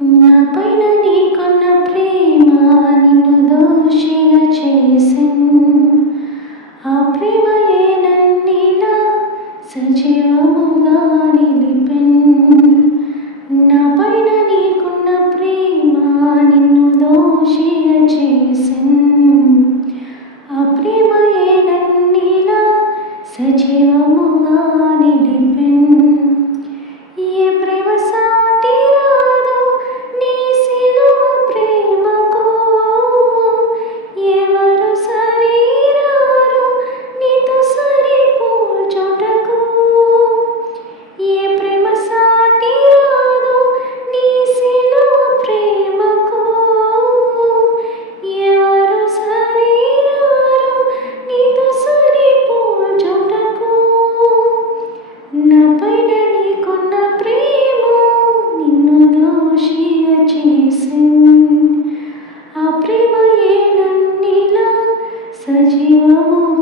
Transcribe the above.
నాపైన నీకున్న ప్రేమ నిన్ను దోషిగా చేసెను. ఆ ప్రేమయే నన్నిలా సజీవముగా నిలిపెను. నాపైన నీకున్న ప్రేమ నిన్ను దోషిగా చేసెను. ఆ ప్రేమయే నన్నిలా సజీవముగా నిలిపెను. ఏ ప్రేమ సాటి రాదు నీ సిలువ ప్రేమకు, ఎవరు సరిరారు నీతో సరిపోల్చుటకు. ఏ ప్రేమ సాటి రాదు నీ సిలువ ప్రేమకు, ఎవరు సరిరారు నీతో సరిపోల్చుటకు. నాపైన నీకున్న ప్రేమ నిన్ను దోషిగా చేసెను. ఆ ప్రేమయే నన్నిలా సజీవముగా